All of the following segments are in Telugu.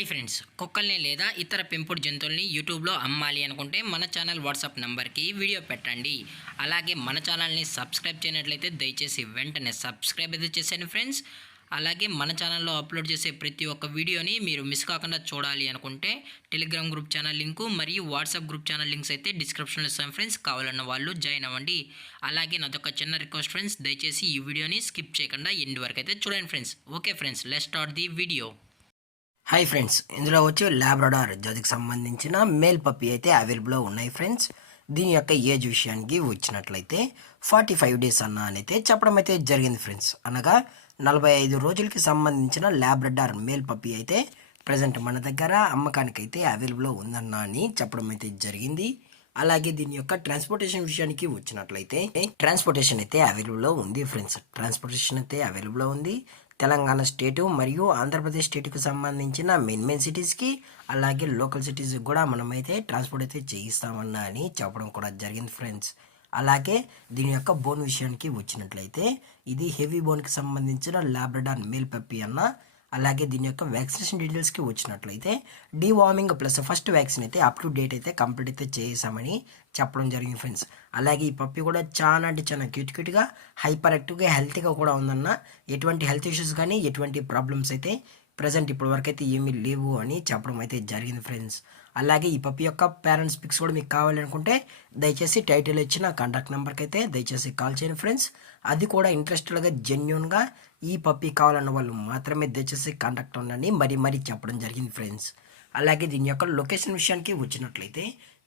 హాయ్ ఫ్రెండ్స్, కుక్కల్ని లేదా ఇతర పెంపుడు జంతువుల్ని యూట్యూబ్లో అమ్మాలి అనుకుంటే మన ఛానల్ వాట్సాప్ నెంబర్కి వీడియో పెట్టండి. అలాగే మన ఛానల్ని సబ్స్క్రైబ్ చేయనట్లయితే దయచేసి వెంటనే సబ్స్క్రైబ్ అయితే చేసేయండి ఫ్రెండ్స్. అలాగే మన ఛానల్లో అప్లోడ్ చేసే ప్రతి ఒక్క వీడియోని మీరు మిస్ కాకుండా చూడాలి అనుకుంటే టెలిగ్రామ్ గ్రూప్ ఛానల్ లింకు మరియు వాట్సాప్ గ్రూప్ ఛానల్ లింక్స్ అయితే డిస్క్రిప్షన్లో ఇస్తాను ఫ్రెండ్స్. కావాలన్న వాళ్ళు జాయిన్ అవ్వండి. అలాగే నాదొక చిన్న రిక్వెస్ట్ ఫ్రెండ్స్, దయచేసి ఈ వీడియోని స్కిప్ చేయకుండా ఎండ్ వరకు అయితే చూడండి friends. Okay friends, let's start the video. Hi friends, ఇందులో వచ్చి లాబ్రడార్ జాతికి సంబంధించిన మేల్ పప్పీ అయితే అవైలబుల్లో ఉన్నాయి ఫ్రెండ్స్. దీని యొక్క ఏజ్ విషయానికి వచ్చినట్లయితే 45 డేస్ అయితే చెప్పడం అయితే జరిగింది ఫ్రెండ్స్. అనగా 45 రోజులకి సంబంధించిన లాబ్రడార్ మేల్ పప్పీ అయితే ప్రజెంట్ మన దగ్గర అమ్మకానికి అయితే అవైలబుల్లో ఉందన్న అని చెప్పడం అయితే జరిగింది. అలాగే దీని యొక్క ట్రాన్స్పోర్టేషన్ విషయానికి వచ్చినట్లయితే ట్రాన్స్పోర్టేషన్ అయితే అవైలబుల్లో ఉంది ఫ్రెండ్స్. ట్రాన్స్పోర్టేషన్ అయితే అవైలబుల్లో ఉంది. తెలంగాణ స్టేటు మరియు ఆంధ్రప్రదేశ్ స్టేట్కి సంబంధించిన మెయిన్ సిటీస్కి అలాగే లోకల్ సిటీస్కి కూడా మనమైతే ట్రాన్స్పోర్ట్ అయితే చేయిస్తామన్నా అని చెప్పడం కూడా జరిగింది ఫ్రెండ్స్. అలాగే దీని యొక్క బోన్ విషయానికి వచ్చినట్లయితే ఇది హెవీ బోన్కి సంబంధించిన లాబ్రడార్ మేల్ పప్పీ అన్న. అలాగే దీని యొక్క వ్యాక్సినేషన్ డీటెయిల్స్కి వచ్చినట్లయితే డీవార్మింగ్ ప్లస్ ఫస్ట్ వ్యాక్సిన్ అయితే అప్ టు డేట్ అయితే కంప్లీట్ అయితే చేసామని చెప్పడం జరిగింది ఫ్రెండ్స్. అలాగే ఈ పప్పి కూడా చాలా అంటే చాలా క్యూట్గా హైపర్ యాక్టివ్గా హెల్తీగా కూడా ఉందన్న. ఎటువంటి హెల్త్ ఇష్యూస్ కానీ ఎటువంటి ప్రాబ్లమ్స్ అయితే ప్రజెంట్ ఇప్పటి వరకు అయితే ఏమీ లేవు అని చెప్పడం అయితే జరిగింది ఫ్రెండ్స్. అలాగే ఈ పప్పి యొక్క పేరెంట్స్ పిక్స్ కూడా మీకు కావాలనుకుంటే దయచేసి టైటిల్ ఇచ్చిన కాంటాక్ట్ నెంబర్కి అయితే దయచేసి కాల్ చేయండి ఫ్రెండ్స్. అది కూడా ఇంట్రెస్టెడ్గా జెన్యున్గా ఈ పప్పి కావాలన్న వాళ్ళు మాత్రమే దయచేసి కాంటాక్ట్ ఉండండి మరీ చెప్పడం జరిగింది ఫ్రెండ్స్. అలాగే దీని యొక్క లొకేషన్ విషయానికి వచ్చినట్లయితే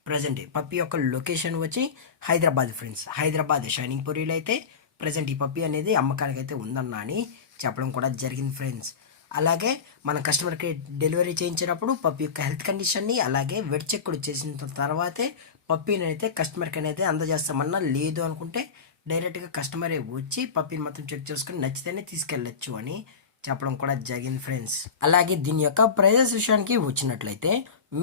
ప్రజెంట్ పప్పి యొక్క లొకేషన్ వచ్చి హైదరాబాద్ ఫ్రెండ్స్. హైదరాబాద్ షైనింగ్ పూరిలో అయితే ప్రజెంట్ ఈ పప్పి అనేది అమ్మకానికి అయితే ఉందన్న అని చెప్పడం కూడా జరిగింది ఫ్రెండ్స్. అలాగే మన కస్టమర్కి డెలివరీ చేయించినప్పుడు పప్పి యొక్క హెల్త్ కండిషన్ని అలాగే వెట్ చెక్ కూడా చేసిన తర్వాతే పప్పీని అయితే కస్టమర్కి అనేది అందజేస్తామన్నా. లేదు అనుకుంటే డైరెక్ట్గా కస్టమరే వచ్చి పప్పీని మొత్తం చెక్ చేసుకుని నచ్చితేనే తీసుకెళ్ళచ్చు అని చెప్పడం కూడా జరిగింది ఫ్రెండ్స్. అలాగే దీని యొక్క ప్రైజెస్ విషయానికి వచ్చినట్లయితే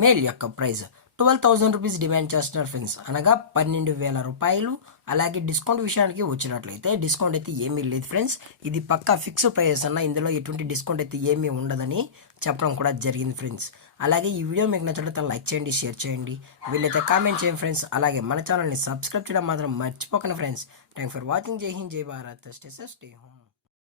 మేల్ యొక్క ప్రైజ్ 12,000 రూపీస్ డిమాండ్ చేస్తున్నారు ఫ్రెండ్స్. అనగా 12,000 రూపాయలు. అలాగే డిస్కౌంట్ విషయానికి వచ్చినట్లయితే డిస్కౌంట్ అయితే ఏమీ లేదు ఫ్రెండ్స్. ఇది పక్కా ఫిక్స్ ప్రైస్ అన్న. ఇందులో ఎటువంటి డిస్కౌంట్ అయితే ఏమీ ఉండదని చెప్పడం కూడా జరిగింది ఫ్రెండ్స్. అలాగే ఈ వీడియో మీకు నచ్చినట్లయితే లైక్ చేయండి, షేర్ చేయండి, వీళ్ళైతే కామెంట్ చేయండి ఫ్రెండ్స్. అలాగే మన ఛానల్ని సబ్స్క్రైబ్ చేయడం మాత్రం మర్చిపోకండి ఫ్రెండ్స్. Thank for watching. జై హింద్, జై భారత్, స్టే హోమ్.